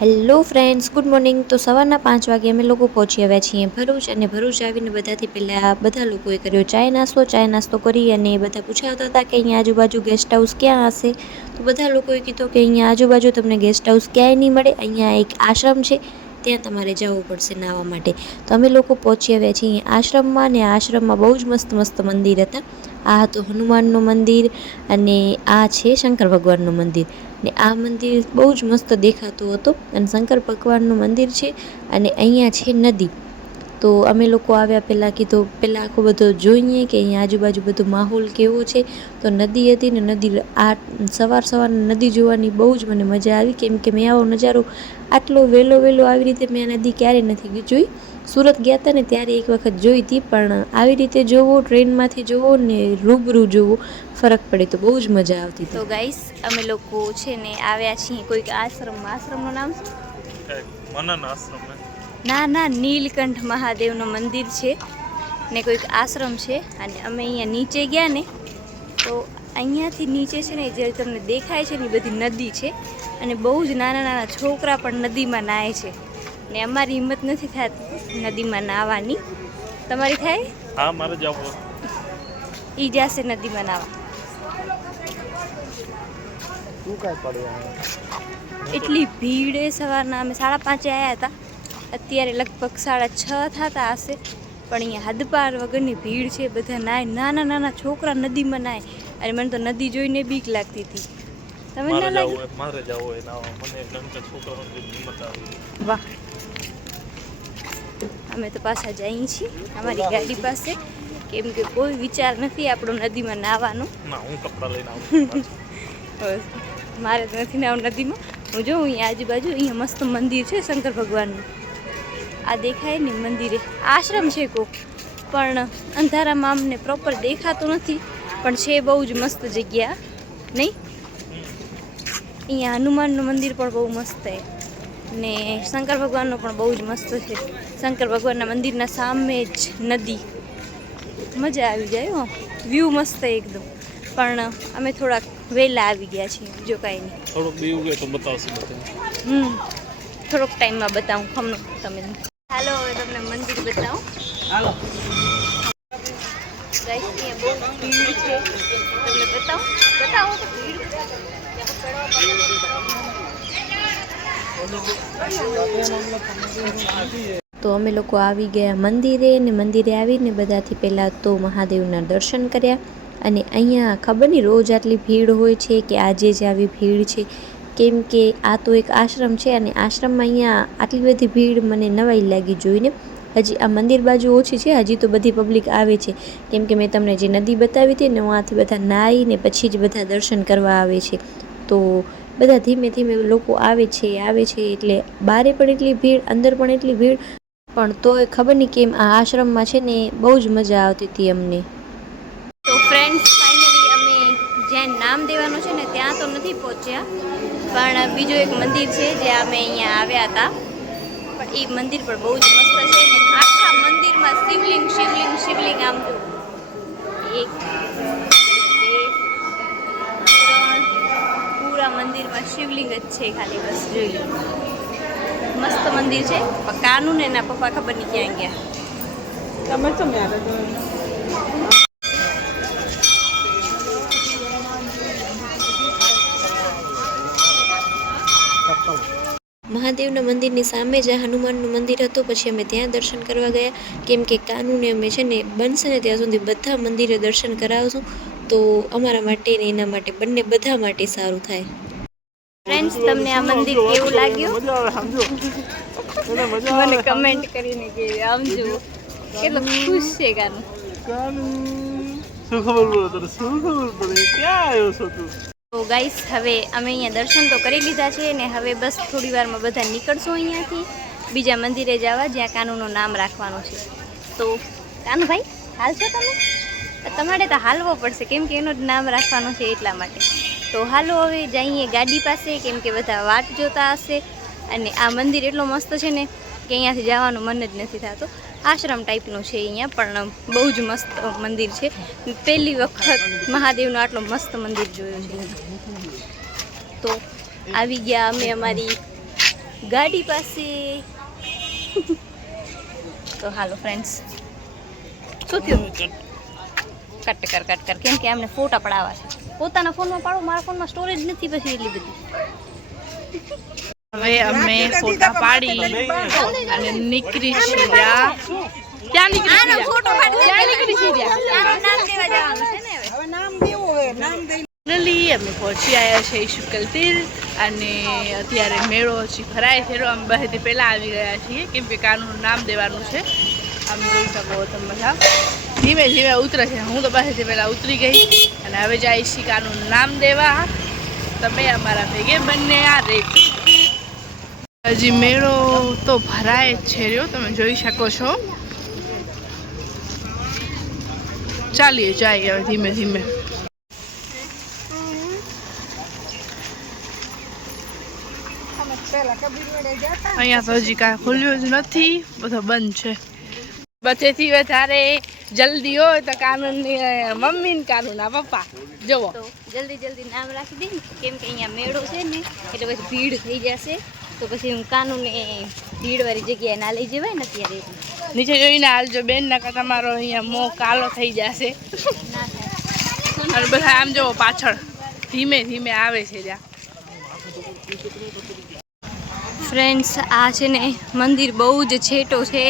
Hello friends, good morning. તો સવારના 5 વાગે અમે લોકો પહોંચી આવ્યા છીએ ભરૂચ। અને ભરૂચ આવીને બધાથી પહેલાં બધા લોકોએ કર્યો ચાય નાસ્તો કરી અને બધા પૂછાવતા હતા કે અહીંયા આજુબાજુ ગેસ્ટ હાઉસ ક્યાં હશે। તો બધા લોકોએ કીધું કે અહીંયા આજુબાજુ તમને ગેસ્ટ હાઉસ ક્યાંય નહીં મળે, અહીંયા એક આશ્રમ છે, ત્યાં તમારે જવું પડશે નાહવા માટે। તો અમે લોકો પહોંચી આવ્યા છીએ આશ્રમમાં, ને આશ્રમમાં બહુ જ મસ્ત મસ્ત મંદિર હતા। આ હતું હનુમાનનું મંદિર અને આ છે શંકર ભગવાનનું મંદિર। ને આ મંદિર બહુ જ મસ્ત દેખાતું હતું અને શંકર ભગવાનનું મંદિર છે અને અહીંયા છે નદી। તો અમે લોકો આવ્યા પહેલાં કીધું પહેલાં આખું બધું જોઈએ કે અહીંયા આજુબાજુ બધો માહોલ કેવો છે। તો નદી હતી ને નદી આ સવારના નદી જોવાની બહુ જ મને મજા આવી, કેમ કે મેં આવો નજારો આટલો વહેલો આવી રીતે મેં આ નદી ક્યારેય નથી જોઈ। સુરત ગયા હતા ને ત્યારે એક વખત જોઈ હતી, પણ આવી રીતે જોવો, ટ્રેનમાંથી જોવો ને રૂબરૂ જોવો, ફરક પડે તો બહુ જ મજા આવતી। તો ગાઈસ અમે લોકો છે ને આવ્યા છીએ કોઈક આશ્રમમાં। આશ્રમનું નામ શું? મનન આશ્રમ। ના, નીલકંઠ મહાદેવનું મંદિર છે ને કોઈક આશ્રમ છે। અને અમે અહીંયા નીચે ગયા ને તો અહીંયાથી નીચે છે ને જે તમને દેખાય છે ને બધી નદી છે અને બહુ જ નાના છોકરા પણ નદીમાં નાહે છે। ને અમારી હિંમત નથી થતી નદીમાં નાહવાની, તમારી થાય? હા, મારે જવું। ઈ જશે નદીમાં નાહવા। એટલી ભીડ એ સવારના અમે 5:30 આવ્યા હતા, અત્યારે લગભગ 6:30 થતા હશે, પણ અહીંયા હદપાર વગરની ભીડ છે। બધા નાના છોકરા નદીમાં નાય અને મને તો નદી જોઈને બીક લાગતી હતી। તમે ના લાગી? મારે જવું હોય નાવા, મને ગંકા છોકરાઓની હિંમત આવી। વાહ, અમે તો પાછા જઈએ છીએ અમારી ગાડી પાસે, કેમ કે કોઈ વિચાર નથી આપણો નદીમાં નાહવાનો। ના, હું કપડાં લઈને આવું। મારે તો નથી નાવું નદીમાં। હું જોઉં અહીંયા આજુબાજુ અહીંયા મસ્ત મંદિર છે શંકર ભગવાનનું, આ દેખાય ને મંદિરે આશ્રમ છે કોક, પણ અંધારામાં અમને પ્રોપર દેખાતું નથી, પણ છે બહુ જ મસ્ત જગ્યા નહીં? અહીંયા હનુમાનનું મંદિર પણ બહુ મસ્ત છે ને શંકર ભગવાનનું પણ બહુ જ મસ્ત છે। શંકર ભગવાનના મંદિરના સામે જ નદી, મજા આવી જાય હો, વ્યૂ મસ્ત એકદમ। પણ અમે થોડાક વહેલા આવી ગયા છીએ, બીજો કાંઈ નહીં। થોડુંક બી ઉગે તો બતાવશે બધું। થોડોક ટાઈમમાં બતાવું ખમનું તમે। હાલો હવે તમને મંદિર બતાવું। હાલો ગાઈસ, અહીંયા બહુ ભીડ છે, તમને બતાવો તો ભીડ। તો અમે લોકો આવી ગયા મંદિરે, ને મંદિરે આવીને બધાથી પહેલાં તો મહાદેવના દર્શન કર્યા। અને અહીંયા ખબર નહીં રોજ આટલી ભીડ હોય છે કે આજે જ આવી ભીડ છે, કેમ કે આ તો એક આશ્રમ છે અને આશ્રમમાં અહીંયા આટલી બધી ભીડ મને નવાઈ લાગી જોઈને। હજી આ મંદિર બાજુ ઓછી છે, હજી તો બધી પબ્લિક આવે છે, કેમ કે મેં તમને જે નદી બતાવી હતી ને ત્યાંથી બધા નાહીને પછી જ બધા દર્શન કરવા આવે છે। તો બધા ધીમે લોકો આવે છે, એટલે બહારે પણ એટલી ભીડ, અંદર પણ એટલી ભીડ, પણ તોય ખબર નહીં કેમ આ આશ્રમમાં છે ને બહુ જ મજા આવતી હતી અમને। તો ફ્રેન્ડ્સ, ફાઇનલી અમે જ્યાં નામ દેવાનું છે ને ત્યાં તો નથી પહોંચ્યા, પણ બીજું એક મંદિર છે જ્યાં અમે અહીંયા આવ્યા હતા, પણ એ મંદિર પણ બહુ જ મસ્ત છે ને આખા મંદિરમાં શિવલિંગ આમ તો 1 2 3 પૂરા મંદિરમાં શિવલિંગ જ છે ખાલી, બસ જોઈ લો। મસ્ત મંદિર છે, પણ કાનુ ને એના પપ્પા ખબર નહીં ક્યાં ગયા। તમે શું મહાદેવના મંદિરની સામે જ હનુમાનનું મંદિર હતું, પછી અમે ત્યાં દર્શન કરવા ગયા, કેમ કે કાનૂને અમે છે ને બનશે ને ત્યાં સુધી બધા મંદિરે દર્શન કરાવશું, તો અમારા માટે ને એના માટે બંને બધા માટે સારું થાય। ફ્રેન્ડ્સ, તમને આ મંદિર કેવું લાગ્યું મને કમેન્ટ કરીને કે આમ જો કેટલો ખુશ છે કાનુ। શું ખબર પડે ક્યાં આવ્યો છો તું? તો ગાઈસ, હવે અમે અહીંયા દર્શન તો કરી લીધા છે ને હવે બસ થોડી વારમાં બધા નીકળશું અહીંયાથી બીજા મંદિરે જવા જ્યાં કાનુનું નામ રાખવાનું છે। તો કાનુભાઈ, હાલશો તમે? તમારે તો હાલવો પડશે, કેમ કે એનું જ નામ રાખવાનું છે એટલા માટે। તો હાલો હવે જઈએ ગાડી પાસે, કેમ કે બધા વાટ જોતા હશે। અને આ મંદિર એટલો મસ્ત છે ને કે અહીંયાથી જવાનું મન જ નથી થતું। આશ્રમ ટાઈપનું છે અહીંયા, પણ બહુ જ મસ્ત મંદિર છે। પહેલી વખત મહાદેવનું આટલું મસ્ત મંદિર જોયું છે। તો આવી ગયા અમે અમારી ગાડી પાસે. તો હાલો ફ્રેન્ડ્સ, શું થયું? કટ કર કેમ કે અમને ફોટા પડાવવા છે. પોતાના ફોનમાં પાડો, મારા ફોનમાં સ્ટોરેજ નથી પછી એટલી બધી. હવે અમે ફોટા પાડી અને નીકળી છીએ. ક્યાં નીકળી છીએ? ફોટો પાડી ક્યાં નીકળી છીએ? નામ દેવા જવાનું છે ને હવે નામ દેવું હોય, નામ દઈ. ફાઇનલી અમે પહોંચી આવ્યા છે શુકલ તીર અને અત્યારે મેળો હજી ભરાય છે. અમે બહારથી પહેલાં આવી ગયા છીએ કેમ કે કાનુનું નામ દેવાનું છે. આમ જોઈ શકો તમે બધા ધીમે ધીમે ઉતરે છે. હું તો બહારથી પહેલાં ઉતરી ગઈ અને હવે જાય છીએ કાનુનું નામ દેવા. તમે અમારા ભેગે બંને આ રહેજો. હજી મેળો તો ભરાય જ છે રહ્યો, તમે જોઈ શકો છો. ચાલીએ જાય હવે ધીમે ધીમે. અહીંયા તો હજી કાંઈ ખુલ્યું જ નથી, બધો બંધ છે. બધેથી વધારે જલ્દી હોય તો કાનૂનની મમ્મી ને કાનૂનના પપ્પા જુઓ તો જલ્દી નામ રાખી દે કેમ કે અહીંયા મેળો છે ને એટલે પછી ભીડ થઈ જશે. તો પછી હું કાનૂને ભીડવાળી જગ્યાએ ના લઈ જવાય ને અત્યારે. નીચે જોઈને હાલજો બેન, નકર તમારો અહીંયા મોં કાલો થઈ જશે. ના થાય. અને બધા આમ જુઓ પાછળ ધીમે ધીમે આવે છે ત્યાં. ફ્રેન્ડ્સ, આ છે ને મંદિર બહુ જ છેટો છે.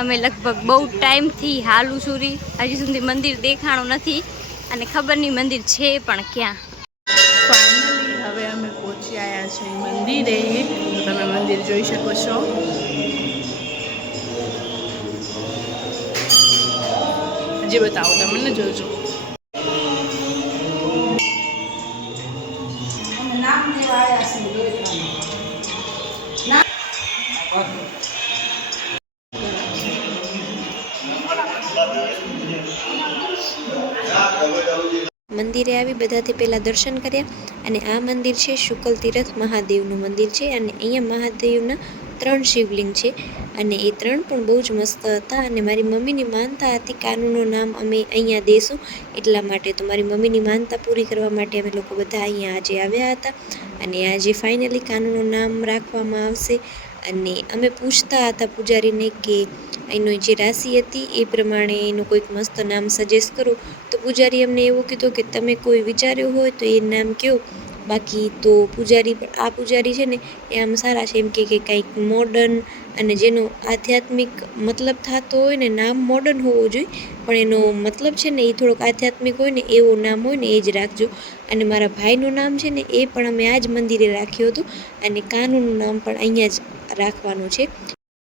અમે લગભગ બહુ ટાઈમથી હાલું છુરી, હજી સુધી મંદિર દેખાણું નથી અને ખબર નહીં મંદિર છે પણ ક્યાં. ફાઇનલી હવે અમે પહોંચી આવ્યા છે મંદિરે. તમે મંદિર જોઈ શકો છો. હજી બતાવો તમને, જોજો. નામ દેવા આવ્યા છે. મંદિરે આવી બધાથી પહેલાં દર્શન કર્યા અને આ મંદિર છે શુકલ તીરથ મહાદેવનું મંદિર છે અને અહીંયા મહાદેવના 3 શિવલિંગ છે અને એ 3 પણ બહુ જ મસ્ત હતા. અને મારી મમ્મીની માનતા હતી કાનુનું નામ અમે અહીંયા દેશું એટલા માટે. તો મારી મમ્મીની માનતા પૂરી કરવા માટે અમે લોકો બધા અહીંયા આજે આવ્યા હતા અને આજે ફાઇનલી કાનુનું નામ રાખવામાં આવશે. અને અમે પૂછતા હતા પૂજારીને કે એનો જે રાશિ હતી એ પ્રમાણે એનું કોઈક મસ્ત નામ સજેસ્ટ કરો. તો પૂજારી અમને એવું કીધું કે તમે કોઈ વિચાર્યું હોય તો એ નામ કહો. બાકી તો આ પૂજારી છે ને એ આમ સારા છે, એમ કે કંઈક મોડર્ન અને જેનો આધ્યાત્મિક મતલબ થતો હોય ને, નામ મોડર્ન હોવો જોઈએ પણ એનો મતલબ છે ને એ થોડોક આધ્યાત્મિક હોય ને એવો નામ હોય ને એ જ રાખજો. અને મારા ભાઈનું નામ છે ને એ પણ અમે આ જ મંદિરે રાખ્યું હતું અને કાનુનું નામ પણ અહીંયા જ રાખવાનું છે.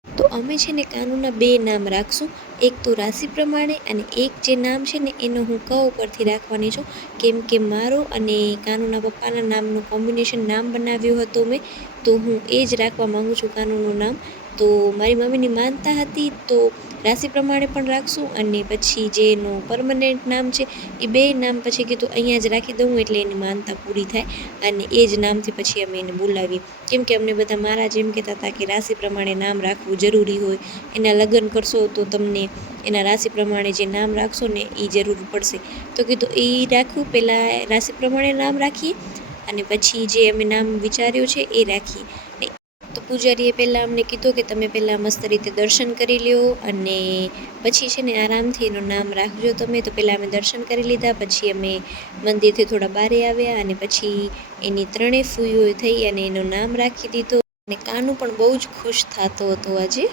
તો અમે છે ને કાનુના 2 નામ રાખશું, એક તો રાશિ પ્રમાણે અને એક જે નામ છે ને એનો હું ક ઉપરથી રાખવાની છું કેમ કે મારો અને કાનુના પપ્પાના નામનું કોમ્બિનેશન નામ બનાવ્યું હતું મેં, તો હું એ જ રાખવા માગું છું કાનુનું નામ. તો મારી મમ્મીની માનતા હતી તો રાશિ પ્રમાણે પણ રાખશું અને પછી જે એનું પરમનન્ટ નામ છે એ 2 નામ પછી કીધું અહીંયા જ રાખી દઉં એટલે એની માનતા પૂરી થાય અને એ જ નામથી પછી અમે એને બોલાવીએ. કેમ કે અમને બધા મારા જેમ કહેતા હતા કે રાશિ પ્રમાણે નામ રાખવું જરૂરી હોય, એના લગ્ન કરશો તો તમને એના રાશિ પ્રમાણે જે નામ રાખશો ને એ જરૂર પડશે. તો કીધું એ રાખવું, પહેલાં રાશિ પ્રમાણે નામ રાખીએ અને પછી જે અમે નામ વિચાર્યું છે એ રાખીએ. તો પૂજારીએ પહેલાં અમને કીધું કે તમે પહેલાં મસ્ત રીતે દર્શન કરી લ્યો અને પછી છે ને આરામથી એનું નામ રાખજો તમે. તો પહેલાં અમે દર્શન કરી લીધા, પછી અમે મંદિરથી થોડા બહાર આવ્યા અને પછી એની 3 ફૂઈઓ થઈ અને એનું નામ રાખી દીધું. અને કાનું પણ બહુ જ ખુશ થતો હતો આજે.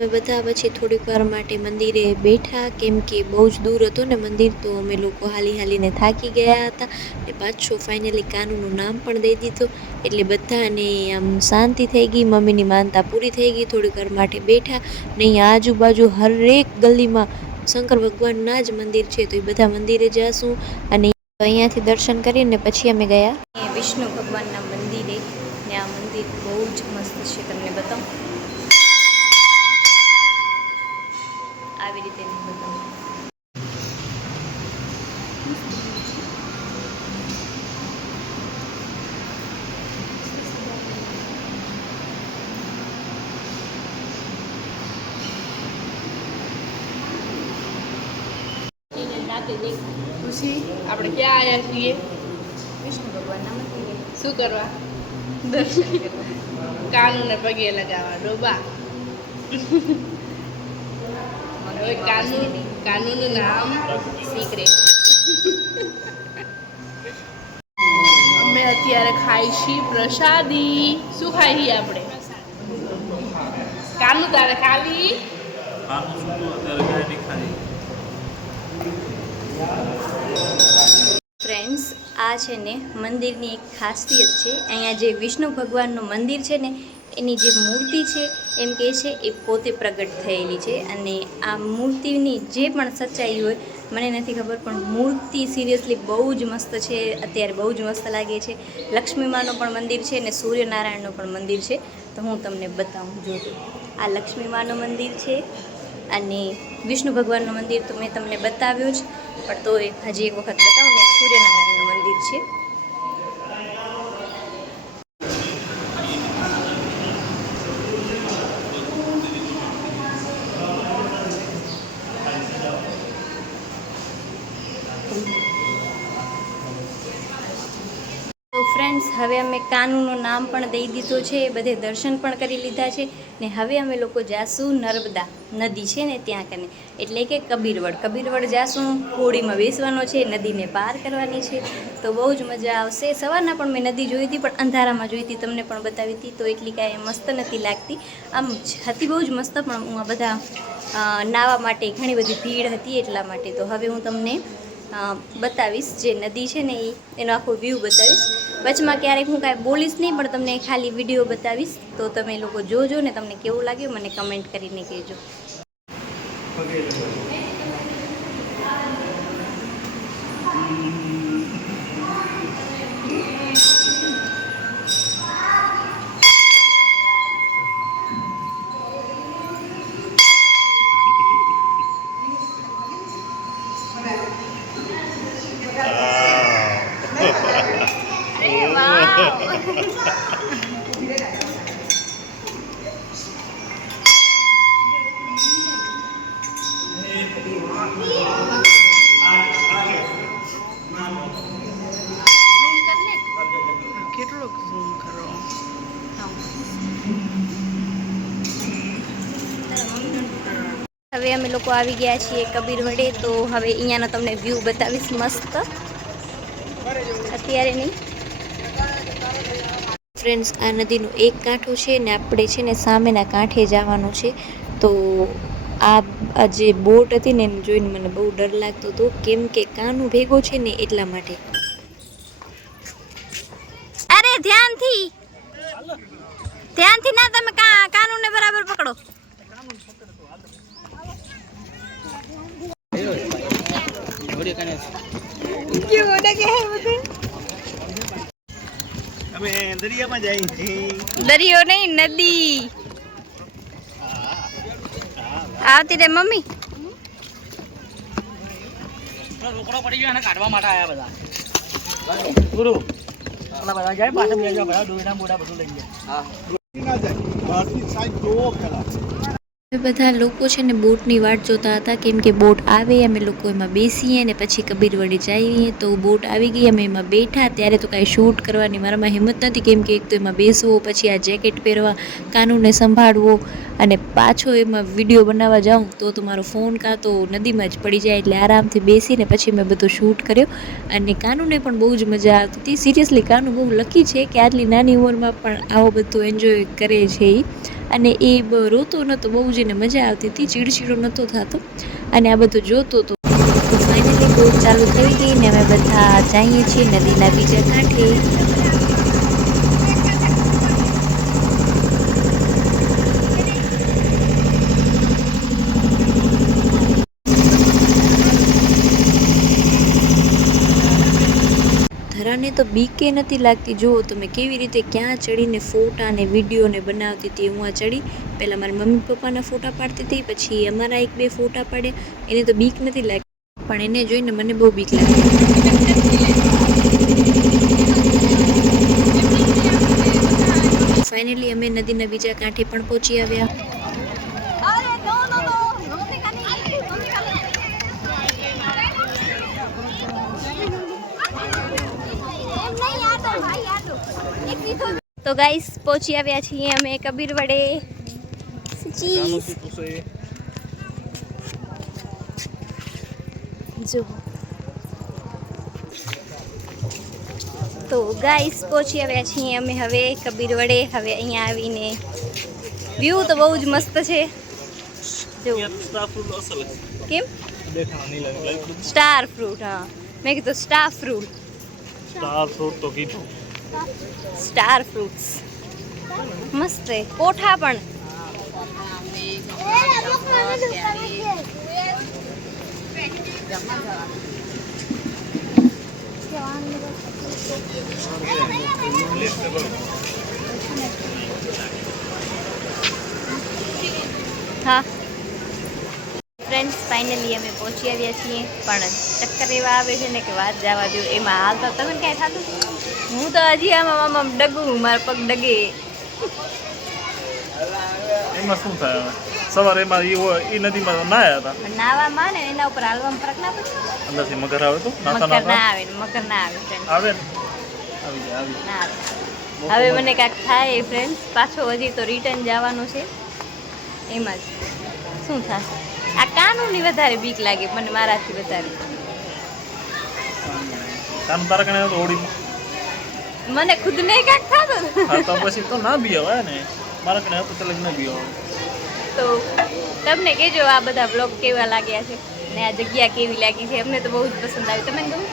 અમે બધા પછી થોડીક વાર માટે મંદિરે બેઠા કેમ કે બહુ જ દૂર હતું ને મંદિર, તો અમે લોકો હાલીને થાકી ગયા હતા અને પાછું ફાઇનલી કાનુનું નામ પણ દઈ દીધું એટલે બધાને આમ શાંતિ થઈ ગઈ. મમ્મીની માનતા પૂરી થઈ ગઈ. થોડીક વાર માટે બેઠા ને અહીંયા આજુબાજુ હરેક ગલીમાં શંકર ભગવાનના જ મંદિર છે તો એ બધા મંદિરે જઈશું અને અહીંયાથી દર્શન કરીને પછી અમે ગયા વિષ્ણુ ભગવાનના મંદિરે. ને આ મંદિર બહુ જ મસ્ત છે, તમને બતાવું આવી રીતે બતાવું. ખુશી, આપણે ક્યાં આવ્યા છીએ? વિષ્ણુ ભગવાનના મંદિરે. શું કરવા? દર્શન કાનુને પગે લગાવવા ડોબા. હવે કાનુનું નામ સિક્રેટ. અમે અત્યારે ખાઈ છીએ પ્રસાદી. શું ખાઈએ આપણે? કાનુ તારે ખાવી? આનું શું અત્યારે કાંઈ નહીં ખાઈ. ફ્રેન્ડ્સ, આ છે ને મંદિરની એક ખાસિયત છે. અહીંયા જે વિષ્ણુ ભગવાનનું મંદિર છે ને એની જે મૂર્તિ છે એમ કહે છે એ પોતે પ્રગટ થયેલી છે. અને આ મૂર્તિની જે પણ સચ્ચાઈ હોય મને નથી ખબર, પણ મૂર્તિ સિરિયસલી બહુ જ મસ્ત છે. અત્યારે બહુ જ મસ્ત લાગે છે. લક્ષ્મીમાનું પણ મંદિર છે અને સૂર્યનારાયણનું પણ મંદિર છે. તો હું તમને બતાવું. જોજો, આ લક્ષ્મીમાનું મંદિર છે અને વિષ્ણુ ભગવાનનું મંદિર તો મેં તમને બતાવ્યું જ, પણ તો હજી એક વખત બતાવું ને. સૂર્યનારાયણનું મંદિર છે. તો ફ્રેન્ડ્સ, હવે અમે કાનુનું નામ પણ દઈ દીધું છે, બધે દર્શન પણ કરી લીધા છે ને હવે અમે લોકો જાશું નર્મદા નદી છે ને ત્યાં કને, એટલે કે કબીરવડ જાશું. હોડીમાં બેસવાનો છે, નદીને પાર કરવાની છે, તો બહુ જ મજા આવશે. સવારના પણ મેં નદી જોઈ હતી, પણ અંધારામાં જોઈ હતી, તમને પણ બતાવી હતી, તો એટલી કાંઈ મસ્ત નથી લાગતી. આમ હતી બહુ જ મસ્ત, પણ હું આ બધા નાહવા માટે ઘણી બધી ભીડ હતી એટલા માટે. તો હવે હું તમને બતાવીશ જે નદી છે ને એનો આખો વ્યૂ બતાવીશ. વચમાં ક્યારેક હું કાંઈ બોલીશ નહીં, પણ તમને ખાલી વિડીયો બતાવીશ. તો તમે લોકો જોજો ને તમને કેવું લાગ્યું મને કમેન્ટ કરીને કહેજો. કેટલો ઝૂમ કરો? હવે અમે લોકો આવી ગયા છીએ કબીરવડે. તો હવે અહીંયાનો તમને વ્યૂ બતાવીશ મસ્ત. અત્યારે નહીં ફ્રેન્ડ્સ, આ નદીનો એક કાંઠો છે ને આપણે છે ને સામેના કાંઠે જવાનું છે. તો આ જે બોટ હતી ને એને જોઈને મને બહુ ડર લાગતો હતો, કેમ કે કાનું ભેગો છે ને એટલા માટે. અરે ધ્યાનથી ના, તમે કાનુને બરાબર પકડો. અમે દરિયામાં જઈએ છીએ. દરિયો નહીં, નદી આવતી રે મમ્મી. રોકડો પડી ગયો અને કાઢવા માટે આયા બધા. ગુરુ ઓલા બધા જાય પાછા બે જાય બધા ડોયના બોડા બધું લઈ ગયા. બધા લોકો છે ને બોટની વાટ જોતા હતા, કેમ કે બોટ આવે અમે લોકો એમાં બેસીએ ને પછી કબીરવડે જઈએ. તો બોટ આવી ગઈ, અમે એમાં બેઠા. ત્યારે તો કાંઈ શૂટ કરવાની મારામાં હિંમત નથી, કેમ કે એક તો એમાં બેસવો, પછી આ જેકેટ પહેરવા, કાનુને સંભાળવો અને પાછો એમાં વિડીયો બનાવવા જાઉં તો મારો ફોન કાં તો નદીમાં જ પડી જાય. એટલે આરામથી બેસીને પછી મેં બધું શૂટ કર્યો. અને કાનુને પણ બહુ જ મજા આવતી હતી. સિરિયસલી કાનુ બહુ લકી છે કે આટલી નાની ઉંમરમાં પણ આવો બધું એન્જોય કરે છે એ. અને એ રોતો નહોતો, બહુ જ એને મજા આવતી હતી, ચીડચીડો નહોતો થતો અને આ બધું જોતો હતો. તો ફાઇનલી બોટ ચાલુ થઈ ગઈ ને અમે બધા જઈએ છીએ નદીના બીજા કાંઠે. ધરાને તો બીકે નથી લાગતી. જુઓ તમે કેવી રીતે ક્યાં ચડીને ફોટા અને વિડીયોને બનાવતી હતી. હું આ ચડી પહેલાં મારા મમ્મી પપ્પાના ફોટા પાડતી હતી, પછી અમારા એક બે ફોટા પાડ્યા. એને તો બીક નથી લાગતી, પણ એને જોઈને મને બહુ બીક લાગતી. ફાઇનલી અમે નદીના બીજા કાંઠે પણ પહોંચી આવ્યા. તો ગાઈસ પહોંચી આવ્યા છીએ અમે કબીર વડે. જો તો ગાઈસ પહોંચી આવ્યા છીએ અમે હવે કબીર વડે. હવે અહીંયા આવીને વ્યૂ તો બહુ જ મસ્ત છે. જો કેમ સ્ટાર ફ્રૂટ, હા મેં કીધું સ્ટાર ફ્રૂટ. સ્ટાર ફ્રૂટ તો કીધું. સ્ટાર ફ્રૂટ્સ મસ્ત છે. કોઠા પણ હા ફ્રેન્ડ્સ ફાઇનલી અમે પહોંચી આવ્યા છીએ. પણ ચક્કર એવા આવે છે ને કે વાત જવા દો. એમાં હાલ તો તમે ક્યાંય થતું, હું તો હજી આમાં ડગું, મારા પગ ડગે. એમાં શું થાય હવે? સવારે એમાં ઈ હોય ઈ નદીમાં નાયા હતા. પણ નાવામાં ને એના ઉપર હાલવામાં ફરક ના પડે. અંદરથી મગર આવે તો મગર ના આવે ને, મગર ના આવે friends. આવે ને આવી જાય આવી ના આવે. હવે મને કાંઈક થાય ફ્રેન્ડ્સ, પાછો હજી તો રિટર્ન જવાનું છે. એમાં જ શું થશે? આ કાનૂની વધારે બીક લાગે મને, મારાથી વધારે. કાન તારા કણે તો હોડી મને ખુદને કાંઈક થતો હા તો પછી તો ના બી આવે ને. મારા કણે હતો એટલે ના બી આવે. તો તમને કહેજો આ બધા બ્લોગ કેવા લાગ્યા છે ને આ જગ્યા કેવી લાગી છે. અમને તો બહુ જ પસંદ આવી. તમને ગમે?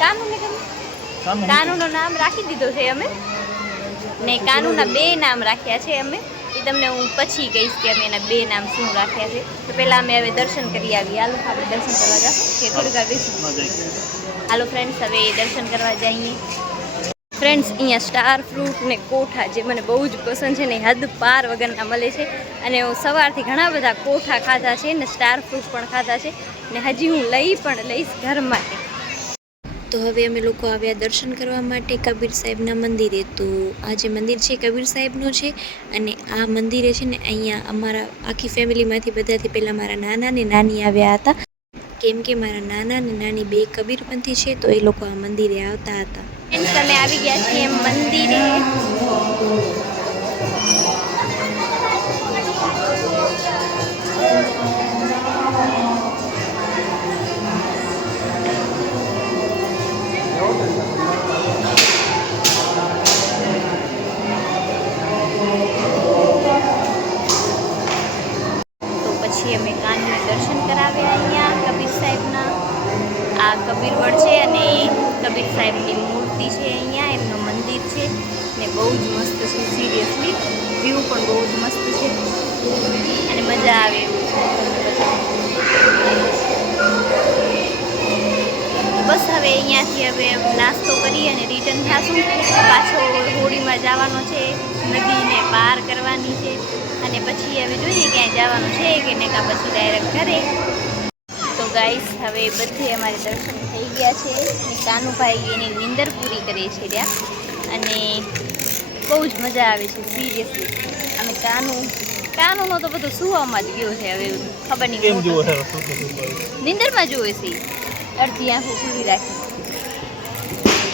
કાનૂને ગમે? કાનૂનું નામ રાખી દીધો છે અમે, ને કાનૂના 2 નામ રાખ્યા છે અમે. એ તમને હું પછી કહીશ કે અમે એના 2 નામ શું રાખ્યા છે. તો પહેલાં અમે હવે દર્શન કરી આવીએ. હાલો આપણે દર્શન કરવા જશું કે થોડીક વાર બેસીશું? હાલો ફ્રેન્ડ્સ હવે દર્શન કરવા જઈએ. ફ્રેન્ડ્સ અહીંયા સ્ટાર ફ્રૂટ ને કોઠા જે મને બહુ જ પસંદ છે ને હદ પાર વગરના મળે છે. અને હું સવારથી ઘણા બધા કોઠા ખાધા છે ને સ્ટાર ફ્રૂટ પણ ખાધા છે ને હજી હું લઈશ ઘર માટે. તો હવે અમે લોકો આવ્યા દર્શન કરવા માટે કબીર સાહેબના મંદિરે. તો આ જે મંદિર છે કબીર સાહેબનું છે. અને આ મંદિરે છે ને અહીંયા અમારા આખી ફેમિલીમાંથી બધાથી પહેલાં મારા નાના ને નાની આવ્યા હતા. કેમ કે મારા નાના ને નાની 2 કબીરપંથી છે, તો એ લોકો આ મંદિરે આવતા હતા. અમે આવી ગયા છીએ મંદિરે. અમે કાનના દર્શન કરાવ્યા અહીંયા કબીર સાહેબના. આ કબીર વડ છે અને કબીર સાહેબની મૂર્તિ છે અહીંયા, એમનું મંદિર છે ને બહુ જ મસ્ત છે. સિરિયસલી વ્યૂ પણ બહુ જ મસ્ત છે અને મજા આવે એવું છે. બસ હવે અહીંયાથી હવે નાસ્તો કરી અને રિટર્ન થશું. પાછો હોડીમાં જવાનો છે, નદીને પાર કરવાની છે અને પછી હવે જોઈએ ક્યાંય જવાનું છે કે ને કાં પછી ડાયરેક્ટ ઘરે. તો ગાઈસ હવે બધે અમારે દર્શન થઈ ગયા છે ને કાનુભાઈ એની નીંદર પૂરી કરે છે ત્યાં. અને બહુ જ મજા આવે છે સિરિયસલી. અને કાનુનો તો બધું સુવામાં જ ગયો છે. હવે ખબર નહીં કેમ જુઓ છે, નીંદરમાં જુએ છે. અડધી આંખો ખુલ્લી રાખી.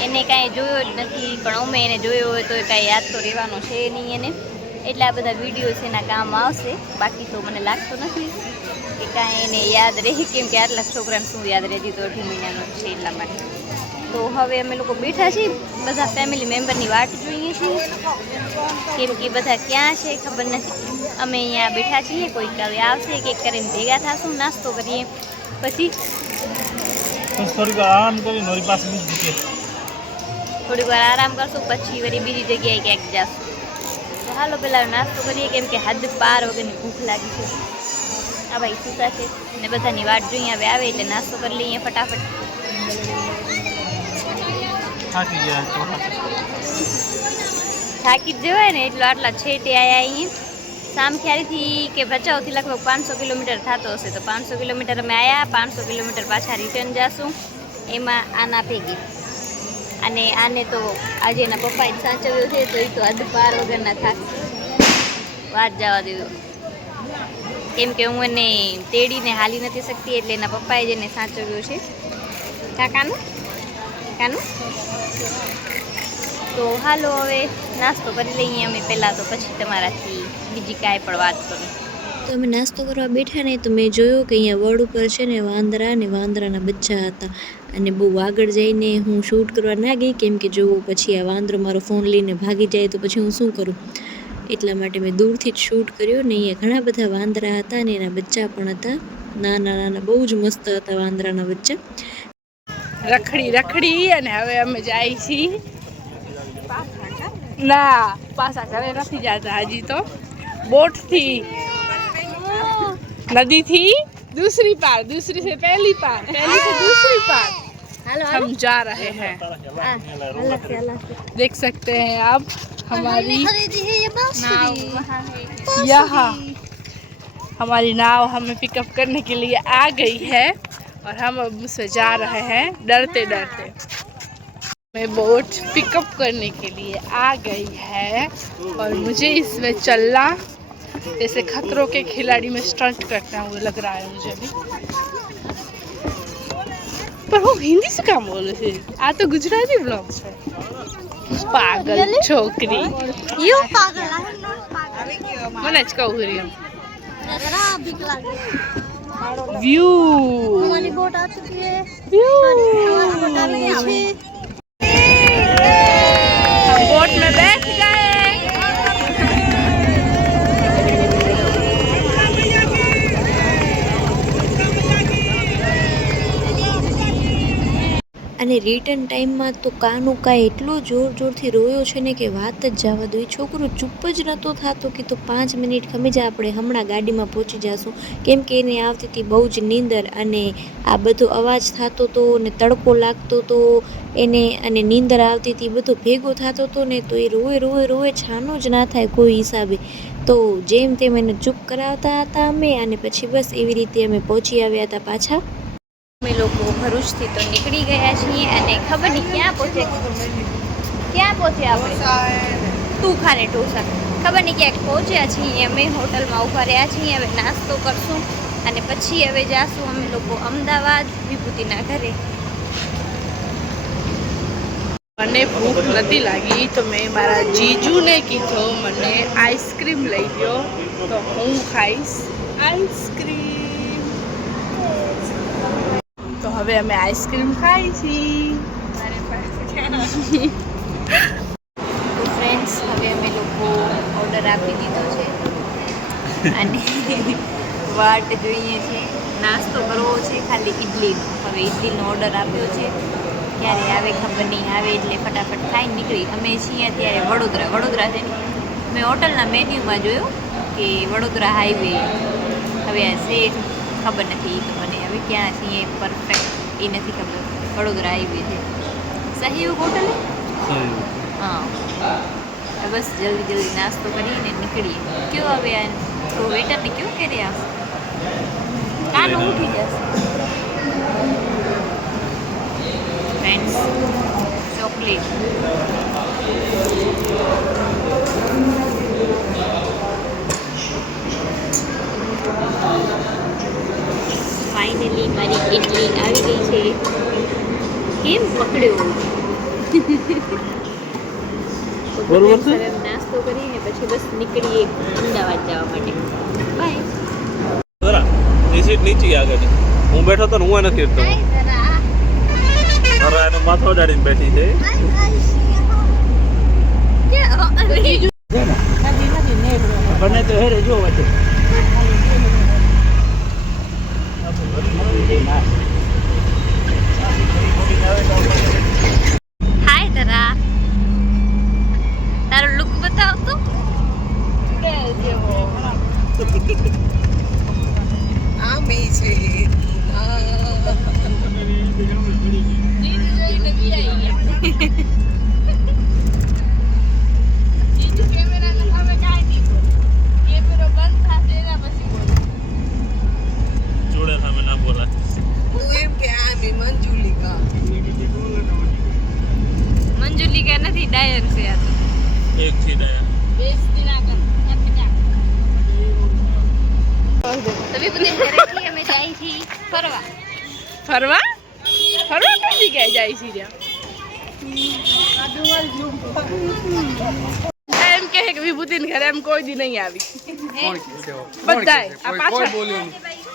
એને કાંઈ જોયો જ નથી, પણ અમે એને જોયો હોય તો કાંઈ યાદ તો રહેવાનો છે નહીં એને. એટલા બધા વિડીયોઝ એના કામ આવશે. બાકી તો મને લાગતું નથી કે કાંઈ એને યાદ રહે, કેમ કે આટલા છોકરાને શું યાદ રહેતી તો 18 મહિનાનો છે એટલા માટે. તો હવે અમે લોકો બેઠા છીએ, બધા ફેમિલી મેમ્બરની વાટ જોઈએ છીએ, કેમ કે બધા ક્યાં છે ખબર નથી. અમે અહીંયા બેઠા છીએ, કોઈક હવે આવશે કે કરીને ભેગા થશું, નાસ્તો કરીએ, પછી થોડીક આરામ કરીને વળી પાછી બીજી જગ્યાએ થોડીક વાર આરામ કરશું, પછી વળી બીજી જગ્યાએ ક્યાંક જશું. તો હાલો પહેલાં નાસ્તો કરીએ, કેમ કે હદ પાર વગરની ભૂખ લાગી છે. આ ભાઈ સૂતા છે ને બધાની વાટ જોઈએ, હવે આવે એટલે નાસ્તો કરી લઈએ ફટાફટ. થાકી જ જવાય ને, એટલો આટલા છેટે આવ્યા અહીંયા સામખિયારીથી કે ભચાઉથી લગભગ 500 કિલોમીટર થતો હશે. તો 500 કિલોમીટર અમે આવ્યા, 500 કિલોમીટર પાછા રિટર્ન જશું. એમાં આના ભેગી અને આને તો આજે એના પપ્પાએ સાચવ્યો છે, તો એ તો હદ પાર વગરના થાક વાત જવા દેવું. કેમ કે હું એને તેડીને હાલી નથી શકતી, એટલે એના પપ્પાએ જ એને સાચવ્યો છે. કાનું તો હાલો હવે નાસ્તો કરી લઈએ અમે પહેલાં, તો પછી તમારાથી બીજી કાંઈ પણ વાત કરું. તો અમે નાસ્તો કરવા બેઠા ને તો મેં જોયું કે અહીંયા વડ ઉપર છે ને વાંદરાના બચ્ચા હતા, અને બહુ આગળ જઈને હું શૂટ કરવા ના ગઈ, કેમ કે જો પછી આ વાંદરો મારો ફોન લઈને ભાગી જાય તો પછી હું શું કરું, એટલા માટે મેં દૂરથી જ શૂટ કર્યું. ને અહીંયા ઘણા બધા વાંદરા હતા અને એના બચ્ચા પણ હતા, નાના બહુ જ મસ્ત હતા વાંદરાના બચ્ચા. રખડી અને હવે અમે જાય છીએ ના પાછા ઘરે નથી જતા, હજી તો બોટથી नदी थी दूसरी पार, दूसरी से पहली पार, पहली से दूसरी पार हम जा रहे हैं. देख सकते हैं आप हमारी नाव, यहाँ हमारी नाव हमें पिकअप करने के लिए आ गई है और हम अब उससे जा रहे हैं डरते डरते. मैं बोट पिकअप करने के लिए आ गई है और मुझे इसमें चलना जैसे खतरों के खिलाड़ी में स्टंट करता हुआ लग रहा है मुझे अभी. पर वो हिंदी से काम बोले थे, आ तो गुजराती ब्लॉग है. पागल छोकरी યુ પાગલ મને જ કહું રહી હું. व्यू हमारी बोट आ चुकी है. हम बोट में बैठ गए. અને રિટર્ન ટાઈમમાં તો કાનું કાંઈ એટલો જોરથી રોયો છે ને કે વાત જ જવા દો. એ છોકરો ચૂપ જ નહોતો થતો કે તો 5 મિનિટ ખમી જાય, આપણે હમણાં ગાડીમાં પહોંચી જઈશું, કેમ કે એને આવતી હતી બહુ જ નીંદર, અને આ બધો અવાજ થતો હતો ને તડકો લાગતો હતો એને, અને નીંદર આવતી હતી, બધો ભેગો થતો હતો ને, તો એ રોવે છાનો જ ના થાય કોઈ હિસાબે. તો જેમ તેમ એને ચૂપ કરાવતા હતા અમે, અને પછી બસ એવી રીતે અમે પહોંચી આવ્યા હતા પાછા. અમે લોકો ભરૂચથી તો નીકળી ગયા છીએ અને ખબર નહીં ક્યાં પહોંચ્યા આપણે તું ખાને ઢોસા, ખબર નહીં ક્યાંક પહોંચ્યા છીએ અમે. હોટલમાં ઊભા રહ્યા છીએ, હવે નાસ્તો કરશું અને પછી હવે જાશું અમે લોકો અમદાવાદ વિભૂતિના ઘરે. મને ભૂખ નથી લાગી તો મેં મારા જીજુને કીધું મને આઈસ્ક્રીમ લઈ દો, તો હું ખાઈશ આઈસ્ક્રીમ. તો હવે અમે આઈસ્ક્રીમ ખાઈ છીએ. તો ફ્રેન્ડ્સ, હવે અમે લોકો ઓર્ડર આપી દીધો છે અને વાટ જોઈએ છે. નાસ્તો કરવો છે ખાલી ઇડલીનો. હવે ઇડલીનો ઓર્ડર આપ્યો છે, ક્યારે આવે ખબર નહીં, આવે એટલે ફટાફટ ખાઈને નીકળી. અમે છીએ અત્યારે વડોદરા છે. મેં હોટલના મેન્યુમાં જોયું કે વડોદરા હાઈવે, હવે આ શેર ખબર નથી તો મને, હવે ક્યાં છીએ પરફેક્ટ એ નથી ખબર. વડોદરા હાઈવે છે. સહયોગ હોટલ હા. બસ જલ્દી નાસ્તો કરીને નીકળીએ. કયો હવે આ તો વેટરને કયો કે રે આવશે, કાનો ઉઠી જશે. ફ્રેન્ડ્સ, ચોકલેટ ફાઇનલી મારી ઇડલી આવી ગઈ છે. કેમ પકડ્યો? નાસ્તો કરીને પછી બસ નીકળીએ અમદાવાદ જવા માટે. બાય. એ સીટ નીચે આગળ હું બેઠો તો હું નથી કરતો. અરે એનો માથો ઉડાડીને બેઠી છે. બને તો હેરે જો વચ્ચે હાય તરા, તારો લુક બતાવ તો. આમે છે જોડે સામે ના બોલા. તું એમ કે આમે મંજુલિકા નથી, ડાયર છે આ તો. એક થી ડાયા. તો વિભૂતિના ઘરેથી અમે જાય છીએ ફરવા. ફરવા કઈ જગ્યાએ જાય છે? એમ કહે કે વિભૂતિને ઘરે એમ કોઈ દી નહીં આવી બધાય આ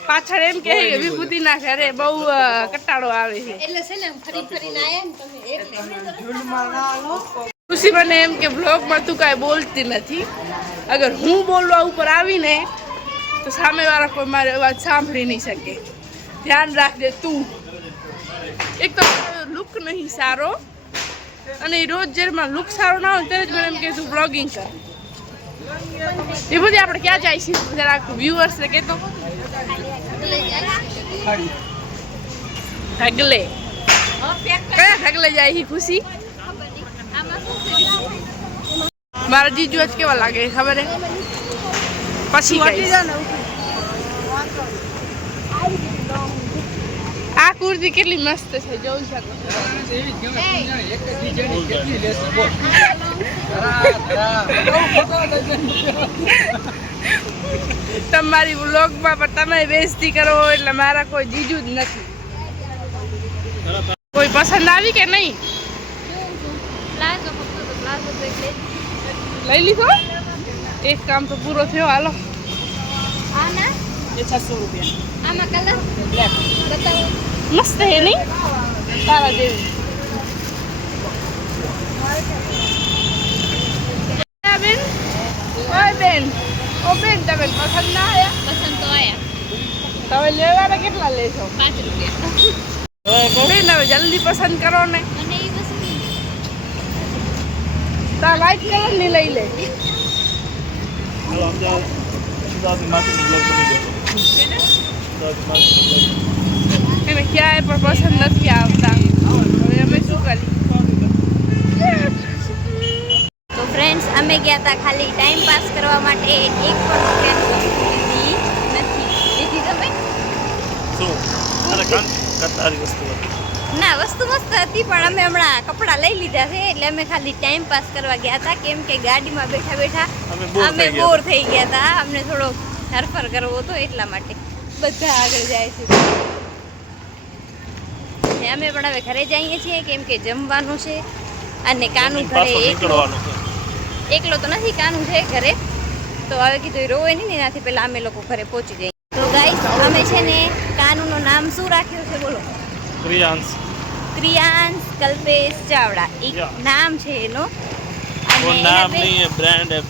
પાછળ એમ કહે કે વિભૂતિના ઘરે બહુ કટાળો આવે છે એટલે છે ને ફરી ફરીને આયા ને તમે એટલે ખુશી મને એમ કે વ્લોગમાં તું કાંઈ બોલતી નથી અગર હું બોલવા ઉપર આવીને તો સામેવાળા કોઈ મારી અવાજ સાંભળી નહીં શકે ધ્યાન રાખજે તું એક તો લુક નહીં સારો અને રોજ જ્યારે મારો લુક સારો ના હોય ત્યારે જ મને એમ કે તું બ્લોગિંગ કર એ બધી આપણે ક્યાં જાય છે જરાક વ્યુઅર્સને કહેતો ઢગલે કયા ઢગલે જાય છે ખુશી મારા જીજુ જ કેવા લાગે ખબર હે પછી કહીશ આ કુર્તી કેટલી મસ્ત છે જોઈ શકો તમારી વ્લોગમાં પણ તમે બેઇઝતી કરો એટલે મારા કોઈ જીજુ જ નથી કોઈ પસંદ આવી કે નહીં લઈ લીધો એક કામ તો પૂરો થયો હાલો આના એ 600 રૂપિયા આમાં કલર બતાવો મસ્ત હે નહીં તારા જેવી બેન ઓય બેન ઓ બેન તમે પસંદ ના આયા પસંદ તો આયા તમે લેવાના કેટલા લેશો 5 રૂપિયા બેન હવે જલ્દી પસંદ કરો ને અને એ વસ્તુ તા વ્હાઈટ કલર ની લઈ લે હાલો અમદાવાદ માર્કેટ બ્લોગ બની ગયો એને ક્યાંય પણ પસંદ નથી આવતા હવે અમે શું કરીએ તો ફ્રેન્ડ્સ અમે ગયા હતા ખાલી ટાઈમ પાસ કરવા માટે એક પણ રૂપિયાની વસ્તુ લીધી નથી લીધી તમે શું અરે કતારી વસ્તુ હતી ના વસ્તુ મસ્ત હતી પણ અમે હમણાં કપડાં લઈ લીધા છે એટલે અમે ખાલી ટાઈમ પાસ કરવા ગયા હતા કેમ કે ગાડીમાં બેઠા બેઠા અમે બોર થઈ ગયા હતા અમને થોડો હરફર કરવો હતો એટલા માટે બધા આગળ જાય છે ને અમે પણ હવે ઘરે જઈએ છીએ કેમ કે જમવાનું છે અને કાનું ઘરે એકલો તો નથી કાનું છે ઘરે તો હવે કીધું રોવે નહીં ને એનાથી પહેલાં અમે લોકો ઘરે પહોંચી જઈએ તો ગાઈસ અમે છે ને કાનુનું નામ શું રાખ્યું છે બોલો ક્રિયાંશ કલ્પેશ ચાવડા એક નામ છે એનો वो नाम नहीं है ब्रांड है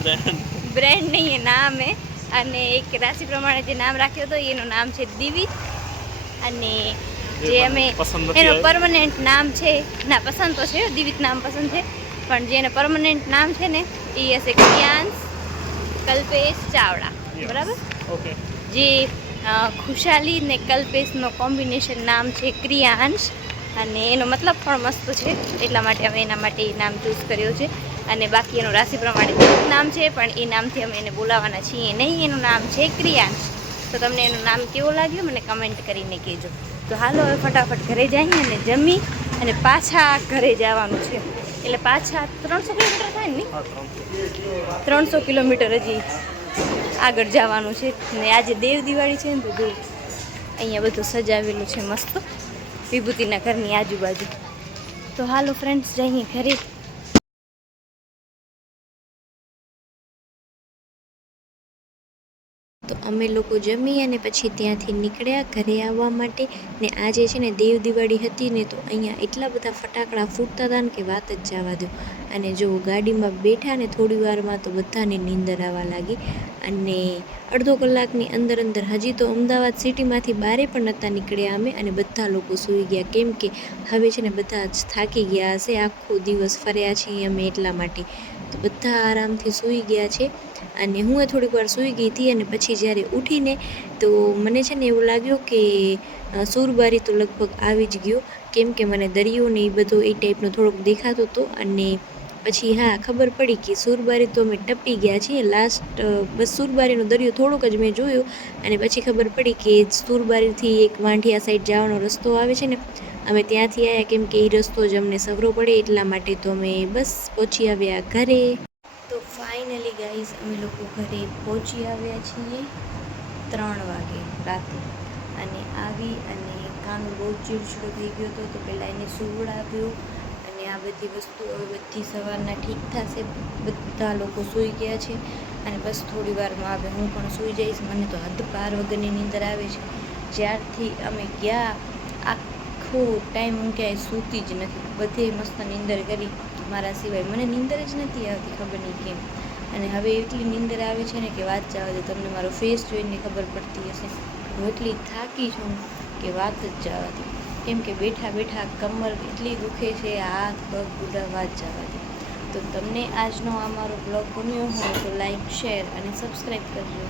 ब्रांड नहीं है नाम है અને એક રાશિ પ્રમાણે જે નામ રાખ્યો હતો એનું નામ છે દિવિત અને જે અમે એનો પરમનન્ટ નામ છે ના પસંદ તો છે દિવિત નામ પસંદ છે પણ જે એનું પરમનન્ટ નામ છે ને એ હશે ક્રિયાંશ કલ્પેશ ચાવડા બરાબર ओके જે ખુશાલી ને કલ્પેશનો કોમ્બિનેશન નામ છે ક્રિયાંશ અને એનો મતલબ પણ મસ્ત છે એટલા માટે અમે એના માટે એ નામ ચૂઝ કર્યો છે અને બાકી એનું રાશિ પ્રમાણે નામ છે પણ એ નામથી અમે એને બોલાવવાના છીએ નહીં એનું નામ છે ક્રિયાંશ તો તમને એનું નામ કેવું લાગ્યું મને કમેન્ટ કરીને કહેજો તો હાલો હવે ફટાફટ ઘરે જઈએ અને જમી અને પાછા ઘરે જવાનું છે એટલે પાછા 300 કિલોમીટર થાય ને 300 કિલોમીટર હજી આગળ જવાનું છે ને આજે દેવ દિવાળી છે ને તો અહીંયા બધું સજાવેલું છે મસ્ત વિભૂતિના ઘરની આજુબાજુ તો હાલો ફ્રેન્ડ્સ જઈએ ઘરે તો અમે લોકો જમી અને પછી ત્યાંથી નીકળ્યા ઘરે આવવા માટે ને આજે છે ને દેવ દિવાળી હતી ને તો અહીંયા એટલા બધા ફટાકડા ફૂટતા હતા ને કે વાત જ જવા દો અને જો ગાડીમાં બેઠા ને થોડી વારમાં તો બધાને નીંદર આવવા લાગી અને અડધો કલાકની અંદર હજી તો અમદાવાદ સિટીમાંથી બહાર પણ નહોતા નીકળ્યા અમે અને બધા લોકો સૂઈ ગયા કેમ કે હવે છે ને બધા જ થાકી ગયા હશે આખો દિવસ ફર્યા છીએ અમે એટલા માટે તો બધા આરામથી સૂઈ ગયા છે અને હું થોડીક વાર સૂઈ ગઈ હતી અને પછી જ્યારે ઉઠીને તો મને છે ને એવું લાગ્યું કે સૂરબારી તો લગભગ આવી જ ગયો કેમ કે મને દરિયો ને એ બધો એ ટાઈપનો થોડોક દેખાતો હતો અને પછી હા ખબર પડી કે સૂરબારી તો અમે ટપી ગયા છીએ લાસ્ટ બસ સૂરબારીનો દરિયો થોડોક જ મેં જોયો અને પછી ખબર પડી કે સૂરબારીથી એક વાંઢિયા સાઈડ જવાનો રસ્તો આવે છે ને અમે ત્યાંથી આવ્યા કેમ કે એ રસ્તો જ અમને સવરો પડે એટલા માટે તો અમે બસ પહોંચી આવ્યા ઘરે તો ફાઇનલી ગાઈઝ અમે લોકો ઘરે પહોંચી આવ્યા છીએ 3 વાગે રાતે અને આવી અને કાનું બહુ ચીડચીડો થઈ ગયો હતો તો પહેલાં એને સુવડાવ્યો અને આ આ બધી વસ્તુઓ હવે બધી સવારના ઠીક થશે. બધા લોકો સૂઈ ગયા છે અને બસ થોડી વારમાં હવે હું પણ સૂઈ જઈશ. મને તો હદ પાર વગરની નીંદર આવે છે. જ્યારથી અમે ગયા આખો ટાઈમ હું ક્યાંય સૂતી જ નથી. બધે મસ્ત નીંદર કરી મારા સિવાય. મને નીંદર જ નથી આવતી, ખબર નહીં કેમ. અને હવે એટલી નીંદર આવે છે ને કે વાત જવા દે. તમને મારો ફેસ જોઈને ખબર પડતી હશે. હું એટલી થાકી છું કે વાત જ જવા દે. કેમ કે બેઠા બેઠા કમર એટલી દુખે છે, હાથ પગ બધા વાત જવા દે. તો તમને આજનો અમારો બ્લોગ ગમ્યો હોય તો લાઈક, શેર અને સબસ્ક્રાઈબ કરજો.